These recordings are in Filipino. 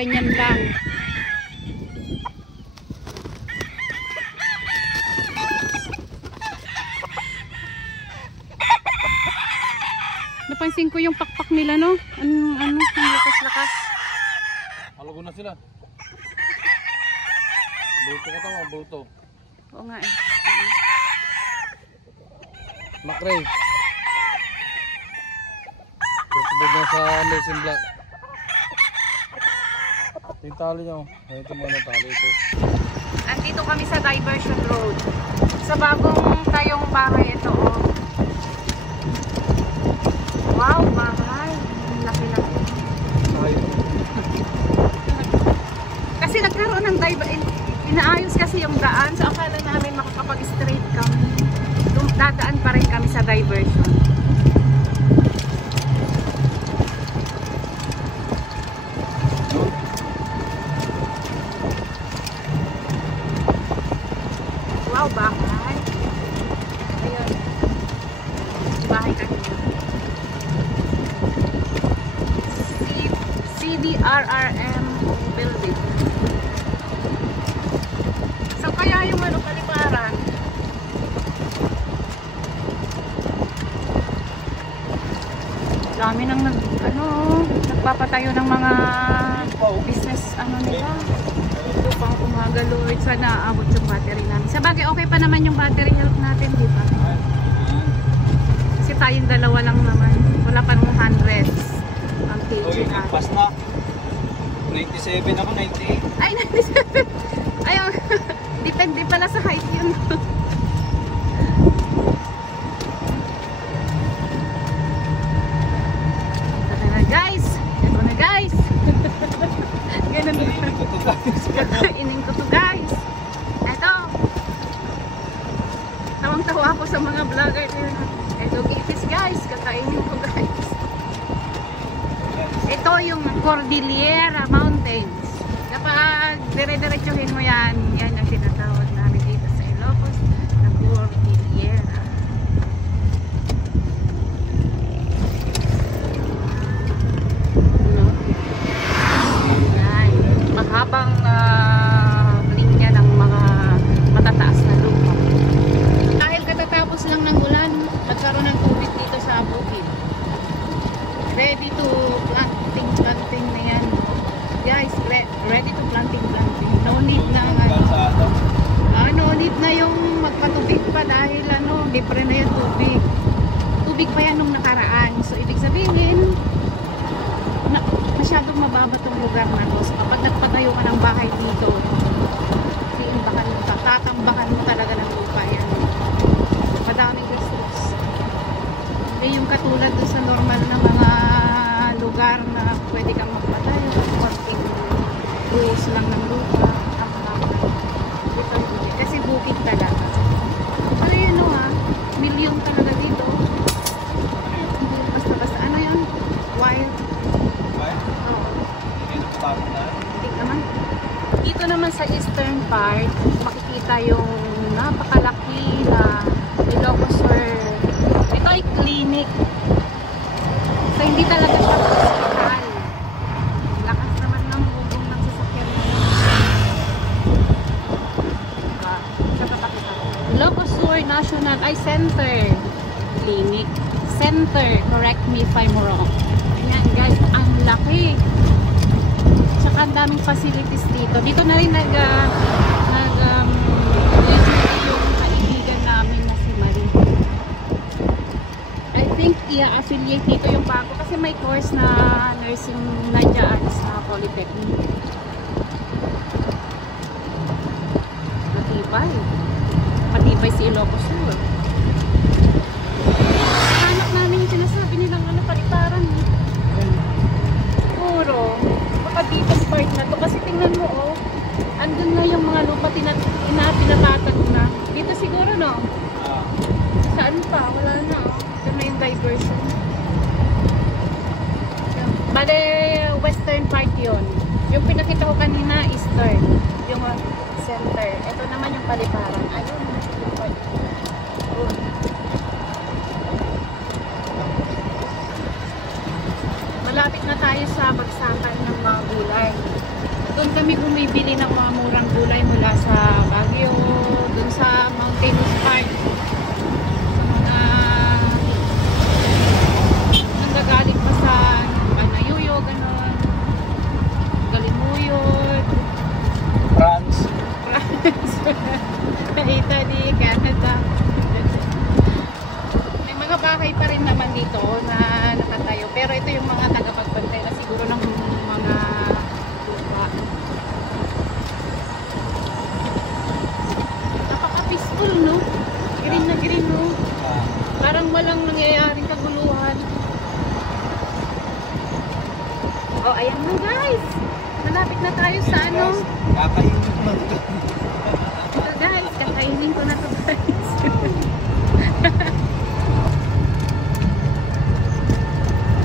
Ganyan lang. Napansin ko yung pakpak nila, no? Ano, lakas-lakas. Alago na sila. Bulto ka tama, bulto. Oo nga eh. Makray. Kasubod na sa nursing block. Yung tali nyo. Ito muna tali ito. Andito kami sa Diversion Road. Sa bagong tayong bahay ito, oh. Wow, bahay. Laki-laki. Kasi nagkaroon ng inaayos kasi yung daan. So akala namin makakapag-straight kami. Dadaan pa rin kami sa diversion. Wow, bahay. Ayun. Bahay kanina. CDRRM building. So kaya yung ano, Paliparan. Dami nang nagpapatayo ng mga business nila. Ito pang umaga, Lord. Sana aabot yung battery namin. Sa bagay, okay pa naman yung battery health natin, di ba? Kasi tayong dalawa lang naman. Wala pa ng hundreds ang kg natin. Pas na. 97 ako, 98. Ay, 97. Ayun. Depende pala sa height yun. Kakainin ko to, guys. Eto. Tawang-tawa ako sa mga vlogger. Eto, gipis, guys. Kakainin ko, guys. Ito yung Cordillera Mountains. Kapag dire-diretsuhin mo yan, yan ang tinatawag namin dito sa Ilocos na Cordillera. Mahabang linya ng mga matataas na lupa. Dahil katatapos lang ng ulan, nagkaroon ng tubig dito sa bukid. Ready to planting na yan. Guys, ready to planting. No need na no need na yung magpatubig pa dahil libre na yung tubig. Tubig pa yan nung nakaraan. So ibig sabihin, masyadong mababa itong lugar na to. So, kapag nagpatayo ka ng bahay dito, tatambakan mo talaga ng lupa yan. Madaming resource. Hindi yung katulad doon sa normal na mga lugar na pwede kang magpatayo. Working rules lang ng lupa. Kasi bukid talaga. Ano yun milyon talaga dito. Basta-basta. Ano yun? Wild. Dito naman sa eastern part, makikita yung napakalaki na Ilocos Sur. Ito ay clinic. So hindi talaga siya hospital. Lakas naman ng hugong ng sasakyan mo. Ilocos Sur National Center Clinic. Center, correct me if I'm wrong. Ayan guys, ang laki. Tsaka ang daming facilities dito. Dito na rin yung kaibigan namin na si Marie. I think i-affiliate dito yung bago kasi may course na nursing na dyan sa Polytechnic. Matibay si Ilocos Sur. Hanap namin yung sinasabi nilang Paliparan. Puro baka dito part na to kasi tingnan mo andun na yung mga lupa pinatatag na dito siguro saan pa wala na ito na yung diversion. Bale western part yun, yung pinakita ko kanina eastern, yung center. Ito naman yung Paliparan. Ayun malapit na tayo sa bagsakan ng mga gulay. Doon kami bumibili ng mga murang gulay mula sa Baguio, doon sa Mountainous Park. Sa mga nanggagaling pa sa Panayuyo, gano'n. Galimuyod. France. Italy, Canada. May mga bahay pa rin naman dito na nakatayo. Pero ito yung mga tagapagbantay na siguro ng mga lupa. Napaka-peaceful, no? Green na green, no? Parang walang nangyayaring kaguluhan. Oh, ayan na guys. Malapit na tayo sa ano. Kakainin ko man ito. Ito guys, kakainin ko na to guys.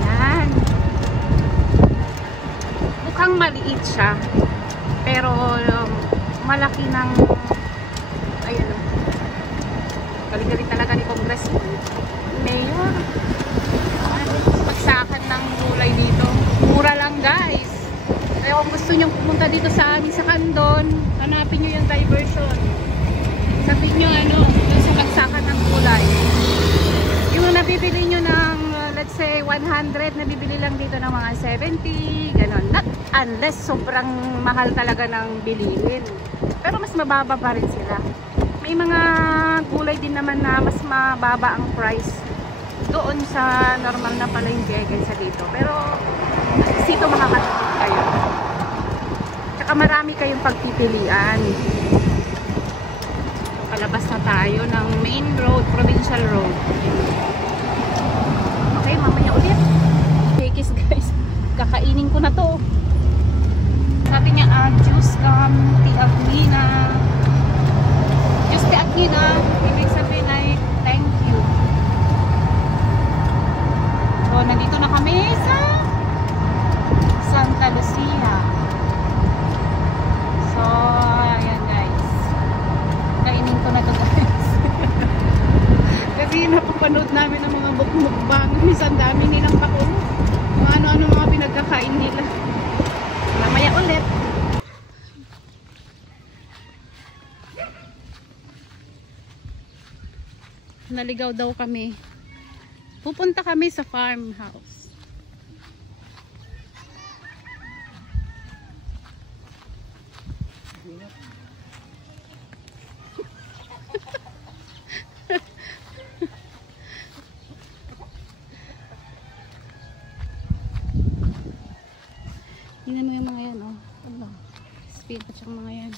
Yan. Mukhang maliit siya. Pero malaki ng ayan o. Galing-galing talaga ni Congressman Mayor. Pagsakan ng gulay dito. Mura lang guys. Kaya kung gusto nyo pumunta dito sa amin sa Candon, hanapin nyo yung diversion. Sabihin nyo ano, yung sa pagsakan ng gulay. Yung nabibili nyo ng let's say 100, nabibili lang dito ng mga 70, ganon. Not unless sobrang mahal talaga ng bilihin. Pero mas mababa pa rin sila. May mga gulay din naman na mas mababa ang price doon sa normal na palengke kaysa dito. Pero dito makakatipid kayo. Tsaka marami kayong pagpipilian. Palabas na tayo ng main road, provincial road. Okay, mamaya ulit. Cakes guys. Kakainin ko na to. Sabi niya, juice tea Agnina. Juice tea Agnina. Ibig sabihin ay thank you. So, nandito na kami sa Santa Lucia. So, ayan guys. Kainin ko na to guys. Kasi napapanood namin ng mga mukbang. Minsan dami nilang pako. Kung ano-ano mga pinagkakain nila. Mamaya ulit. Naligaw daw kami. Pupunta kami sa farmhouse. Tingnan mo yung mga yan, oh. Allah. Spinach ang mga yan.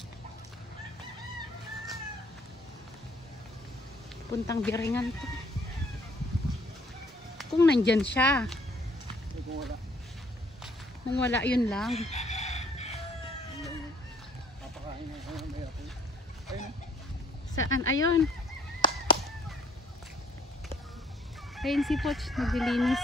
Puntang biringan to. Kung nandyan siya. Kung wala. Kung wala, yun lang. Papakain na ako ng mayroon. Ayun. Saan? Ayun. Ayun si Poch. Naglilinis.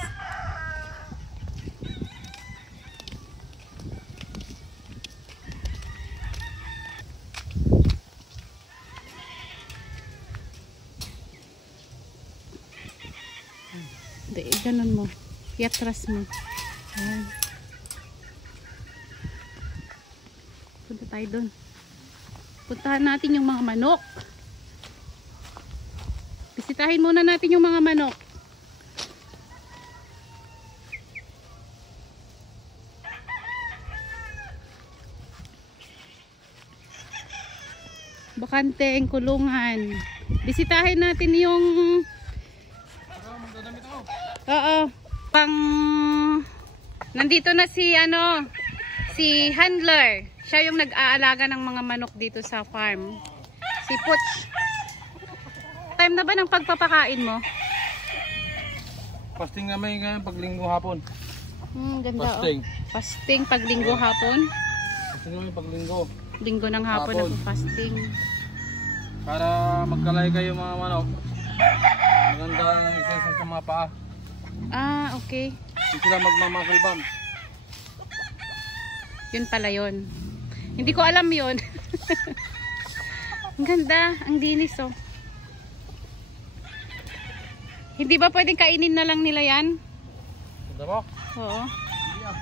Ganun mo. Iatras mo. Ayan. Punta tayo dun. Puntahan natin yung mga manok. Bisitahin muna natin yung mga manok. Bakanteng kulungan. Bisitahin natin yung oo. Nandito na si si handler. Siya yung nag-aalaga ng mga manok dito sa farm. Si Putz. Time na ba ng pagpapakain mo? Fasting naman ngayon paglinggo hapon. Ganda. Fasting. Fasting paglinggo hapon. Fasting naman paglinggo. Linggo ng hapon ako fasting. Para magkalay kayo mga manok. Maganda ang exercise sa mga paa. Ah, okay. Hindi sila magmamuscle bump. Yun pala yun. Hindi ko alam yun. Ang ganda. Ang dinis oh. Hindi ba pwedeng kainin na lang nila yan? Ganda mo? Oo. Hindi ah.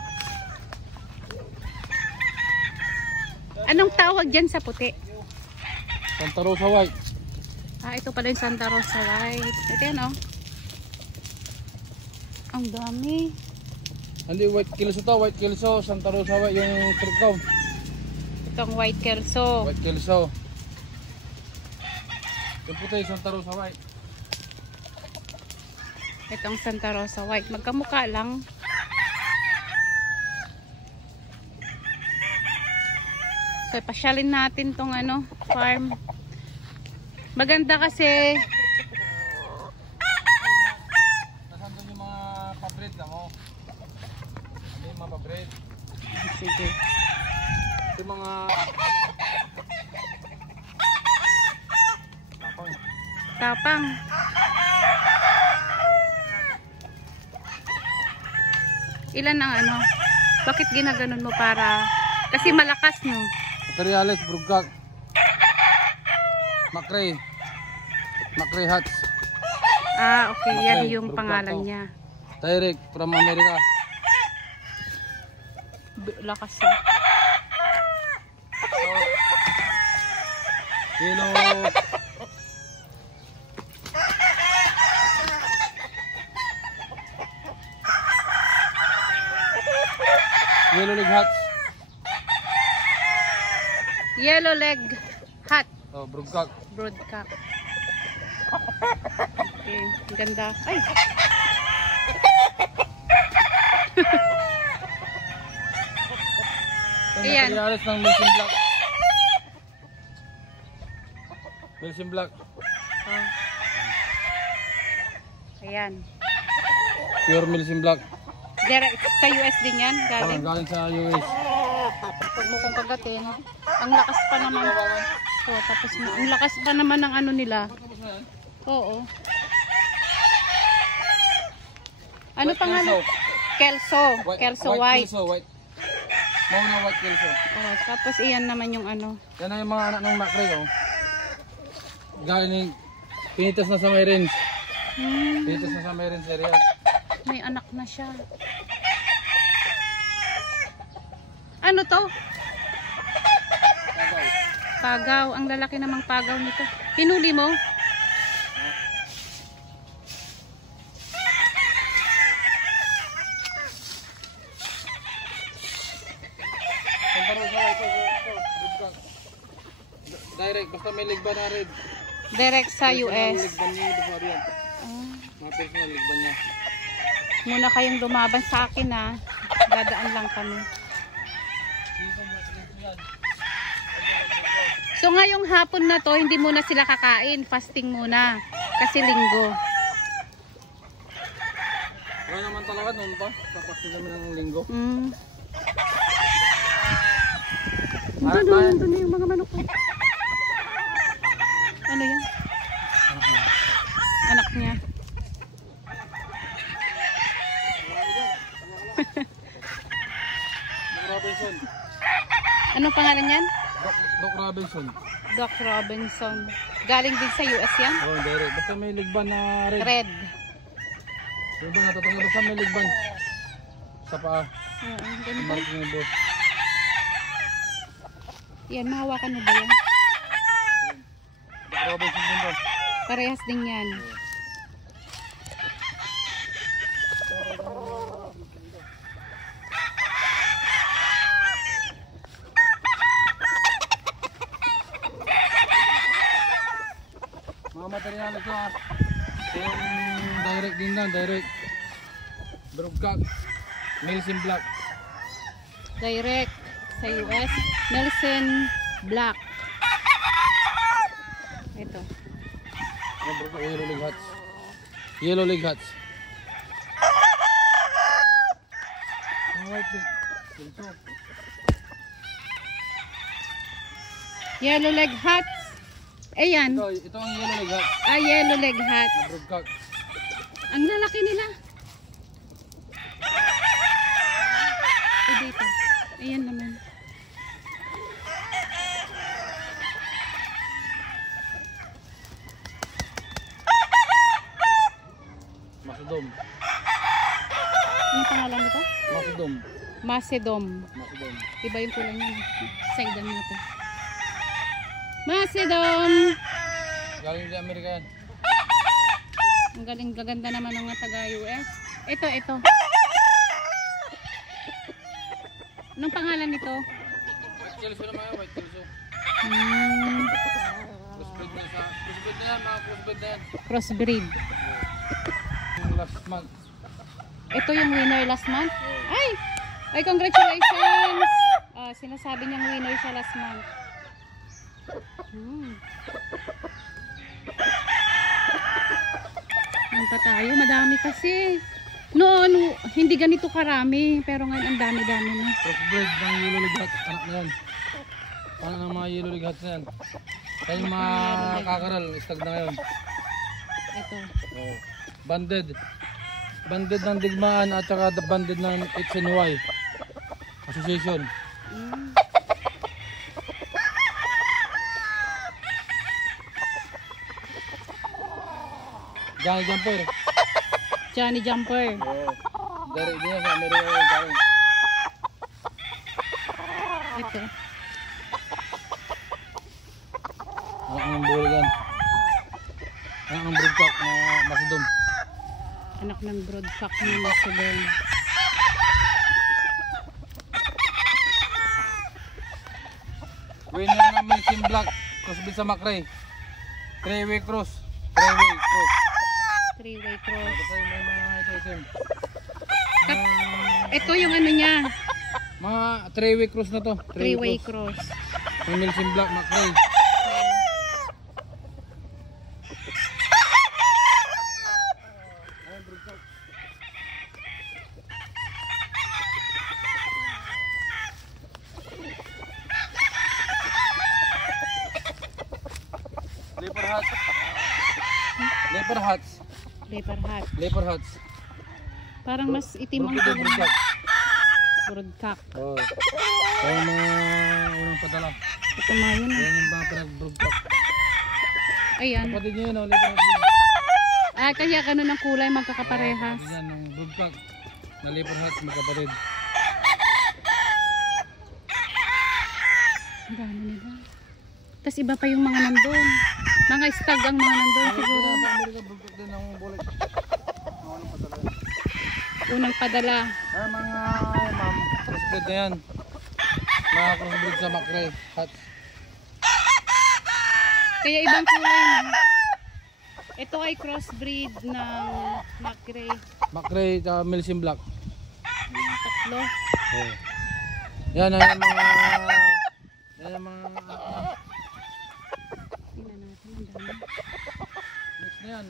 Anong tawag dyan sa puti? Santa Rosa White. Ah, ito pala yung Santa Rosa White. Ito yan, oh. Ang dami. Hindi, white kilso to. White kilso. Santa Rosa White yung trip ko. Itong white kelso. White kilso. Yung puti, Santa Rosa White. Itong Santa Rosa White. Magkamukha lang. So, pasyalin natin tong ano, farm. Maganda kasi. Nasaan doon yung mga pabread lang, oh. Ano yung mga pabread? Sige. Yung mga... Tapang. Tapang. Ilan ang ano? Bakit ginaganon mo para... Kasi malakas no? Materials, Brugak. Macrae. Macrae Hats. Ah, okay. Yan Okay, yung Brugak pangalan to. niya. Direct from America. Lakas ah. Yellow. Yellow leg hats. Yellow leg hat. Oh, Brugak. Broadcock. Okay. Ang ganda. Ay! Ayan. Materials ng Milsim Black. Milsim Black. Oh. Ayan. Pure Milsim Black. Direct sa US din yan. Galing. Galing sa US. Pag mo kong kagatin. Ang lakas pa naman. Oh, tapos ang lakas pa naman ng ano nila. Oo. Ano White pangalan? Kelso. Kelso white. Kelso white. Mauna white Kelso. Oh, tapos iyan naman yung ano. Yan na yung mga anak ng Macrae, oh. Galing pinitas na sa may range. Pinitas na sa may range area. May anak na siya. Ano to? Pagaw. Ang lalaki namang pagaw nito. Pinuli mo? Direct, basta may ligban na red. Direct sa US. Ligban niya, basta yan. Ah, Mga personal ligban niya. muna kayong lumaban sa akin ha. Dadaan lang kami. So ngayong hapon na to, hindi muna sila kakain. Fasting muna. Kasi linggo. Wala naman talaga noon pa. Tapos kami ng linggo. Doon na yung mga manok ko. Ano yan? Anak niya. Doc Robinson. Anong pangalan yan? Doc Robinson. Doc Robinson. Galing din sa US yan? Oh, direct. Basta may ligban na red. Red. Hindi natatanggal. Basta may ligban. Sa paa. Oo, ganun ba? Marking yung boss. Yan, mahawakan mo ba yan? Doc Robinson din boss. Parehas din yan. Mga material ito ha. Yung direct din lang, direct. Brugak. Milsim Black. Direct sa US. Nelson Black. Ito. Mga Brugak, yellow leg hats. Yellow leg hats. Mga white leg. Ito. Yellow leg hats. Ayan. Ito ang yellow leg hats. Ah, yellow leg hats. Mga Brugak. Ang lalaki nila. Ay, dito. Ayan naman. Masudom. Ano pangalan nito? Masudom. Macedon. Macedon. Iba yung kulay niya. Saidan natin. Macedon! Galing sa Amerika yan. Ang galing, gaganda naman ng mga taga-US. Ito. Anong pangalan nito? White Kelso naman yan, White Kelso. Crossbreed na yan, mga crossbreed na yan. Crossbreed. Yung last month. Ito yung winner last month? Ay, congratulations! Sinasabi niyang winner siya last month. Yan pa tayo, madami kasi. Noon, hindi ganito karami, pero ngayon ang dami-dami na. Crossbreed ng yellow lighat, anak na yan. Anak ng mga yellow lighat na yan. Kaya yung mga kakaral, istag na ngayon. Ito. Oh. Banded. Banded ng digmaan at saka banded ng HNY Association. Johnny Jumper. Johnny Jumper. Oo. Dari din sa Amerika yung galing. Ito. Anak ng buligan. Anak ng broodcock na Macedon. Anak ng broodcock na Macedon. Winner ng Milsim Black. Crossbreed sa Macrae. 3-way cross. 3-way cross. 3-way cross. Kasi may mga item. Ito yung ano niya. Mga 3-way cross na to. 3-way cross. Ng Milsim Black Macrae. Leopard hats. Leopard hats. Leopard hat. Leopard hats. Parang mas itim ang Broodcock, kulay. broodcock. Broodcock. Oo. Kaya mga unang padala. Ito nga yun. Yan yung mga pinag-broodcock. Ayan. Kapatid nyo yun, leopard hats yun. Kaya ganun ang kulay magkakaparehas. Kapatid yan, ng broodcock. Na leopard hats, magkapatid. Ang dami nila. Tapos iba pa yung mga nandun. Mga stag ang mga nandun siguro. Sa Amerika, broodcock din ang bulik. Unang padala yan. Unang padala. Mga ma'am, crossbreed na yan. Mga crossbreed sa Macrae hats. Kaya ibang kulay na. Ito ay crossbreed ng Macrae. Macrae at Milsim Black. Tatlo. Oh. Yan ang mga Tingnan natin. Ang dami. mix na yan.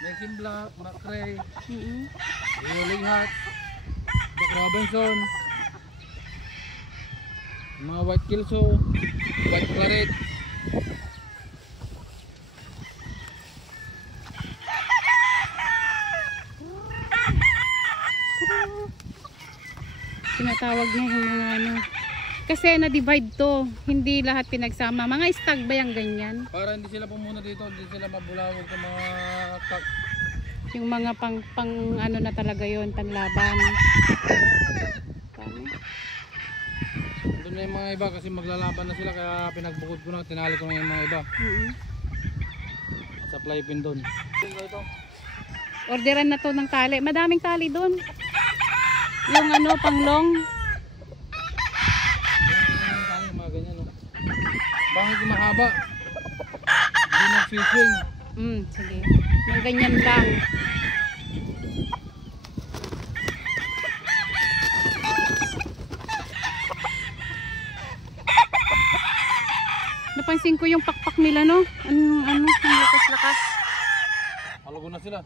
Milsim Black, Macrae, Mm-hmm. Rolling Hat, Doc Robinson, mga White Kelso, White Claret. Tinatawag niya yung mga ano. Kasi na-divide to. Hindi lahat pinagsama. Mga stag ba yung ganyan? Para hindi sila pumunta dito, hindi sila mabulawag sa mga kak. Yung mga pang ano na talaga yon, panlaban. Paano? Doon na yung mga iba kasi maglalaban na sila kaya pinagbukod ko na, tinali ko na yung mga iba. Supply pin doon. Ito. Orderan na to ng tali. Madaming tali doon. Yung ano, panglong. Yung mga ganyan, no? Bakit mahaba? Hindi na fishing. Sige. Yung ganyan lang. Napansin ko yung pakpak nila, no? Ano, yung lakas-lakas. Halago na sila.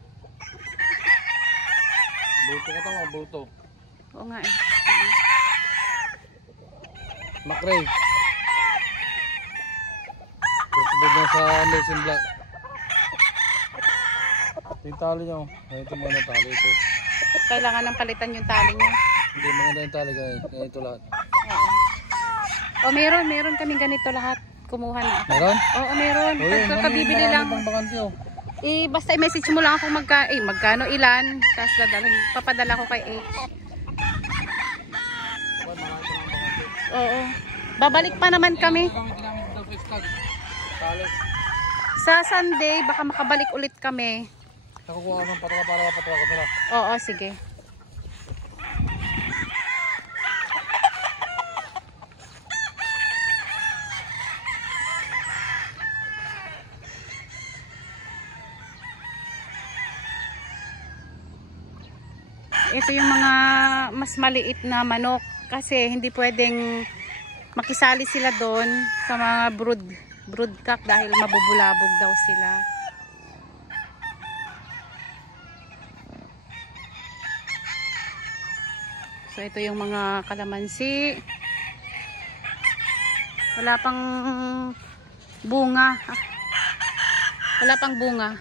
Buto ka tama, buto. Oo nga eh. Macrae. Crossbreed na sa Milsim Black. Ito yung tali nyo. Ito muna tali ito. Kailangan ng palitan yung tali niya. Hindi, maganda yung tali ganito lahat. Oo. O meron kaming ganito lahat. Kumuha na ako. Meron? Oo, meron. Pagkakabibili lang. Pang bakante oh. Basta i-message mo lang ako magkano ilan. Tapos papadala ko kay H. Oo. Babalik pa naman kami. Kami ginamit daw sa stag. Talos. Sa Sunday, baka makabalik ulit kami. Nakukuha ka ng patawa para mapatawa ko sila. Oo, sige. Ito yung mga mas maliit na manok kasi hindi pwedeng makisali sila doon sa mga broodcock dahil mabubulabog daw sila. So ito yung mga kalamansi. Wala pang bunga. Wala pang bunga.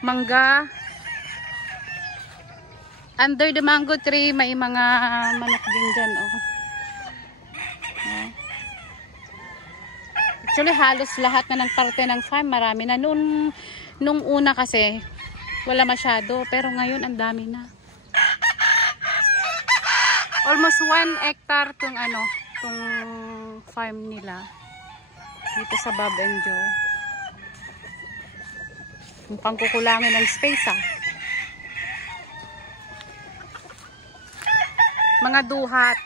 Mangga. Under the mango tree, may mga manok din dyan. Oh. Actually, halos lahat na ng parte ng farm, marami na. Nung una kasi, wala masyado. Pero ngayon, ang dami na. Almost 1 hectare tong farm nila. Dito sa Bob and Joe. Yung pangkukulangin ng space, ah. Mga duhat.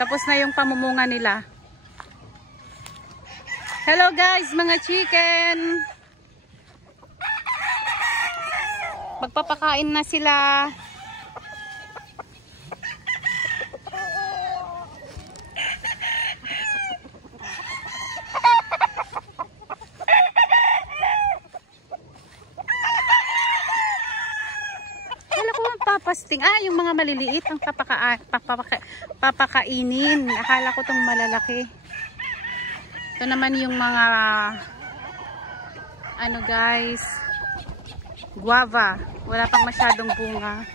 Tapos na yung pamumunga nila. Hello guys, mga chicken. Magpapakain na sila. Papasting. Yung mga maliliit ang papakainin. Akala ko tong malalaki. Ito naman yung mga guys, guava. Wala pang masyadong bunga.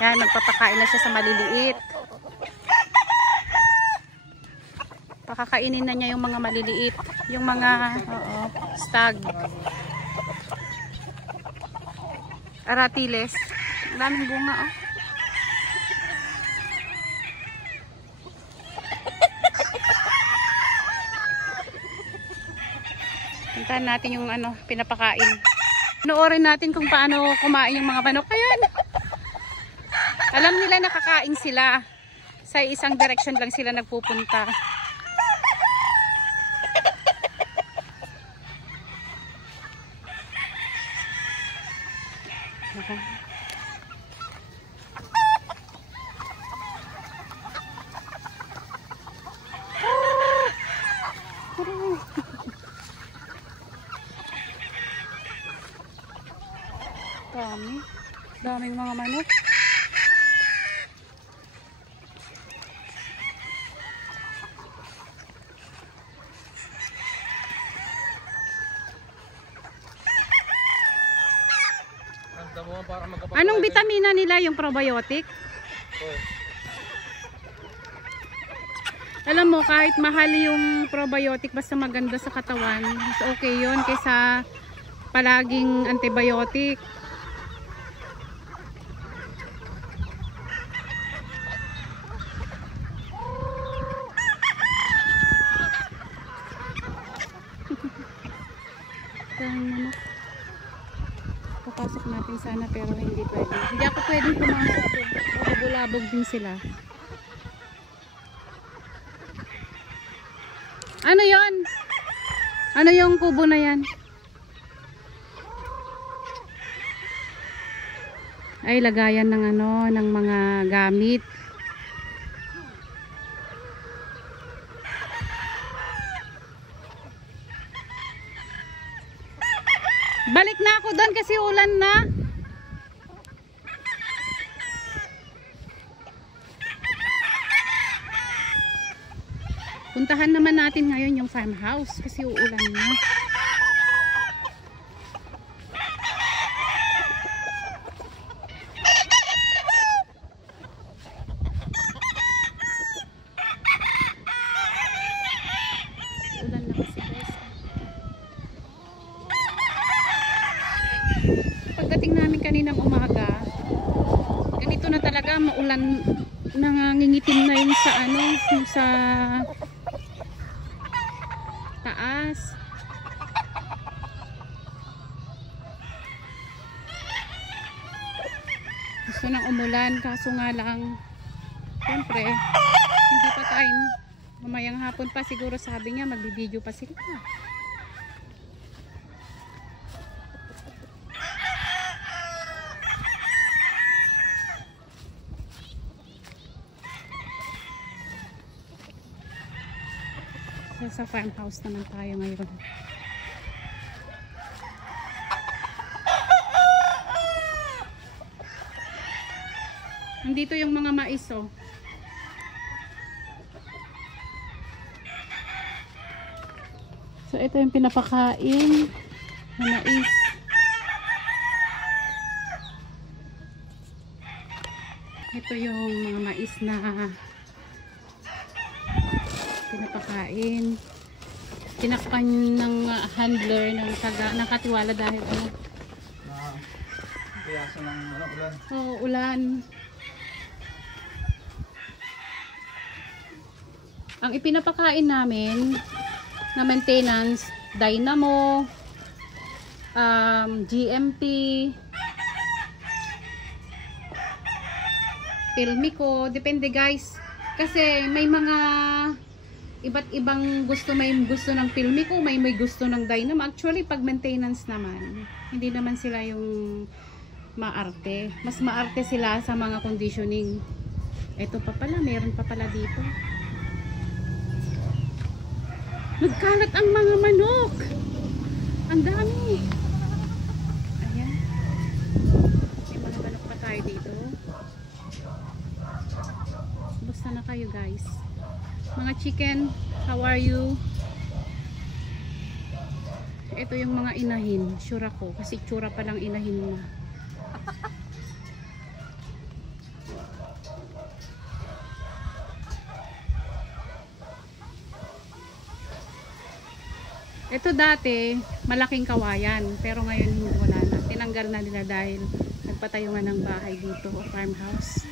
Yan, magpapakain na siya sa maliliit. Pakakainin na niya yung mga maliliit. Yung mga stag. Aratiles. Daming bunga, oh. Puntahan natin yung pinapakain. Noorin natin kung paano kumain yung mga manok. Ayan. Alam nila nakakain sila. Sa isang direction lang sila nagpupunta. Daming mga manok. Anong vitamina nila yung probiotic? Alam mo, kahit mahal yung probiotic basta maganda sa katawan, mas okay yun kaysa palaging antibiotic. Papasok natin sana pero hindi pwede. Hindi ako pwedeng pumasok. Bulabog din sila. Ano yon? Ano yung kubo na yan? Ay, lagayan ng ng mga gamit. Balik na ako doon kasi ulan na. Puntahan naman natin ngayon yung farmhouse kasi uulan na. Ulan na kasi guys. Pagdating namin kaninang umaga, ganito na baka maulan, nangingitim na yun sa ano, yung sa taas. Gusto nang umulan, kaso nga lang siyempre hindi pa time, mamayang hapon pa siguro, sabi niya magbibideo pa sila. Sa farmhouse naman tayo ngayon. Nandito yung mga mais, oh. So ito yung pinapakain na mais. Ito yung mga mais na pinapakain. Tinakpan ng handler ng katiwala dahil ano? Piyasa ng ulan. Oh, ulan. Ang ipinapakain namin na maintenance, Dynamo, GMP, Pilmico, depende guys. Kasi may mga iba't ibang gusto, may gusto ng Pilmico, may gusto ng Dynamo. Actually, pag maintenance naman, hindi naman sila yung maarte. Mas maarte sila sa mga conditioning. Ito pa pala, meron pa pala dito. Nagkalat ang mga manok. Ang dami. Ayan. May mga manok pa tayo dito. Basta na kayo guys. Mga chicken, how are you? Ito yung mga inahin. Sure ako. Kasi tsura pa lang inahin na. Ito dati, malaking kawayan. Pero ngayon wala na. Tinanggal na nila dahil nagpatayo nga ng bahay dito o farmhouse.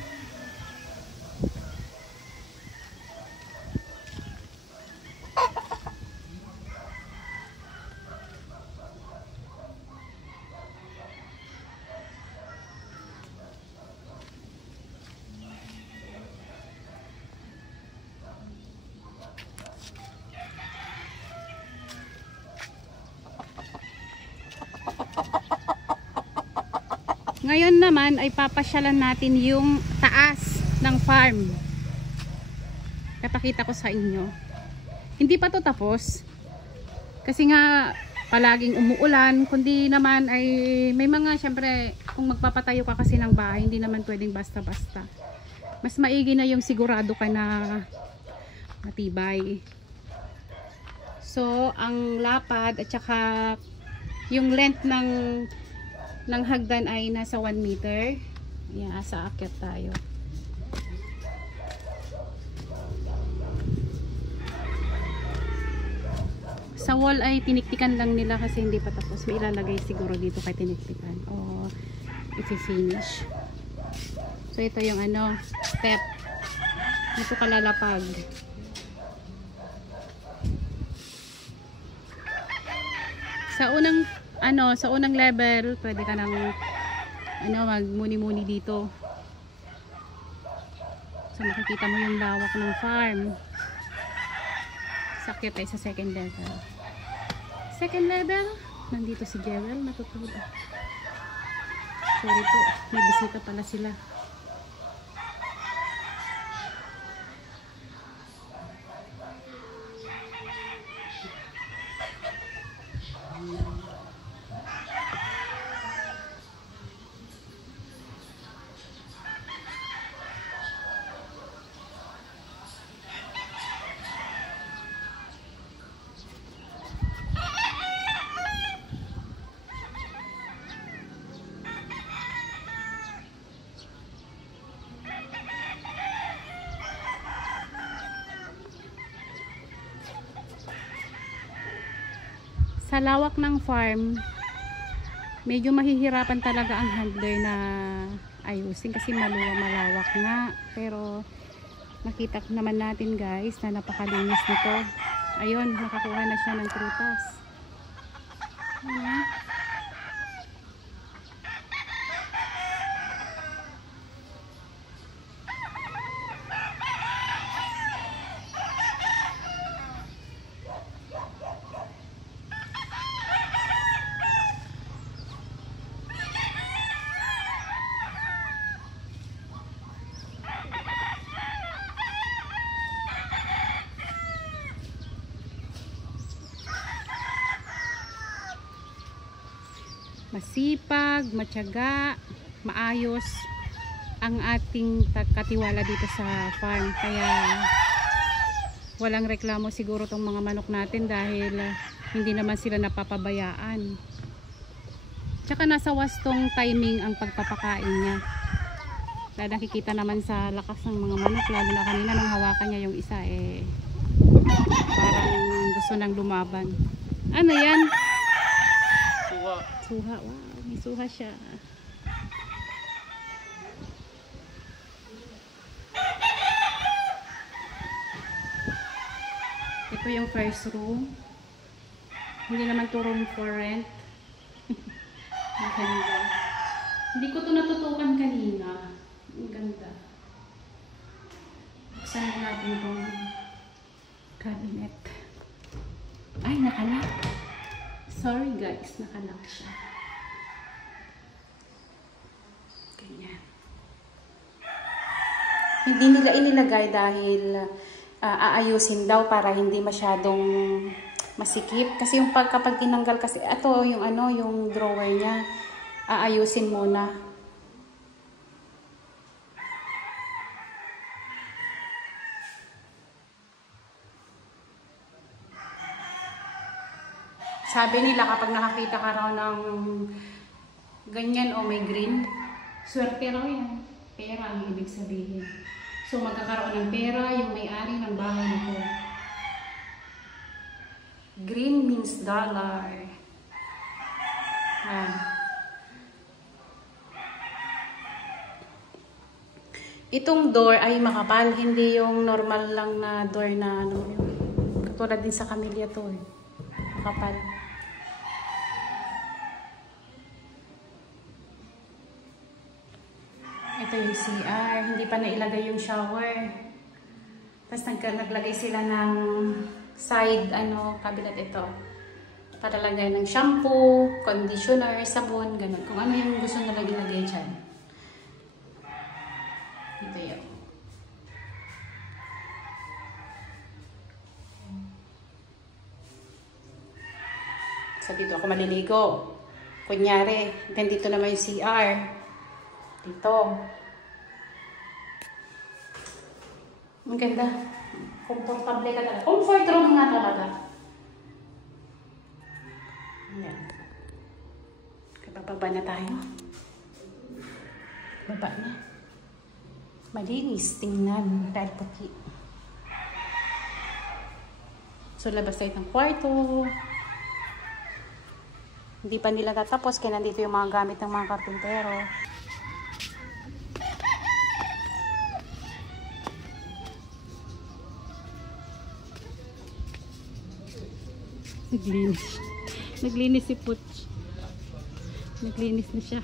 Ngayon naman ay papasyalan natin yung taas ng farm. Kapakita ko sa inyo. Hindi pa to tapos. Kasi nga palaging umuulan. Kundi naman ay may mga, syempre kung magpapatayo ka kasi ng bahay, hindi naman pwedeng basta-basta. Mas maigi na yung sigurado ka na matibay. So ang lapad at saka yung length ng hagdan ay nasa 1 meter. Ayan, asa akyat tayo. Sa wall ay tiniktikan lang nila kasi hindi pa tapos. May ilalagay siguro dito kay tiniktikan o i-finish. So ito yung ano, step. Dito kalalapag. Sa unang level, pwede ka nang magmuni-muni dito. So makikita mo yung lawak ng farm. Sakit tayo sa second level. Second level, nandito si Jewel, natutulog. Sorry po, may bisita pala sila. Sa lawak ng farm, medyo mahihirapan talaga ang handler na ayusin kasi malawak nga. Pero nakita naman natin guys na napakalinis nito. Ayun, nakakuha na siya ng prutas. Ayan. Masipag, matyaga, maayos ang ating katiwala dito sa farm. Kaya walang reklamo siguro tong mga manok natin dahil hindi naman sila napapabayaan. Tsaka nasa wastong timing ang pagpapakain niya. Dahil nakikita naman sa lakas ng mga manok, lalo na kanina nung hawakan niya yung isa parang gusto nang lumaban. Ano yan? Suha. Suha, wow, may suha siya. Ito yung first room. Hindi naman to room for rent. Ang ganda. Hindi ko to natutukan kanina. Ang ganda. Buksan na natin itong cabinet. Ay, nakalock. Sorry guys, nakalock siya. Ganyan. Hindi nila inilagay dahil aayusin daw para hindi masyadong masikip. Kasi yung kapag tinanggal kasi, ito yung yung drawer niya, aayusin muna. Sabi nila kapag nakakita ka raw ng ganyan o may green, swerte raw yan. Pera ang ibig sabihin. So magkakaroon ng pera yung may-ari ng bahay nito. Green means dollar. Itong door ay makapal, hindi yung normal lang na door na katulad din sa Camellia to makapal. Ito yung CR, hindi pa nailagay yung shower. Tapos naglagay sila ng side cabinet ito. Para lagay ng shampoo, conditioner, sabon, ganun. Kung ano yung gusto nila ilagay dyan. Ito yun. So dito ako maliligo. Kunyari, then dito naman yung CR. Dito. Ang ganda. Comfortable ka talaga. Comfort room nga talaga. Ayan. Bababa na tayo. Baba na. Malinis. Tingnan. Dahil puti. So, labas tayo ng kwarto. Hindi pa nila tatapos. Kaya nandito yung mga gamit ng mga karpintero. Naglinis. Naglinis si Putch. Naglinis na siya.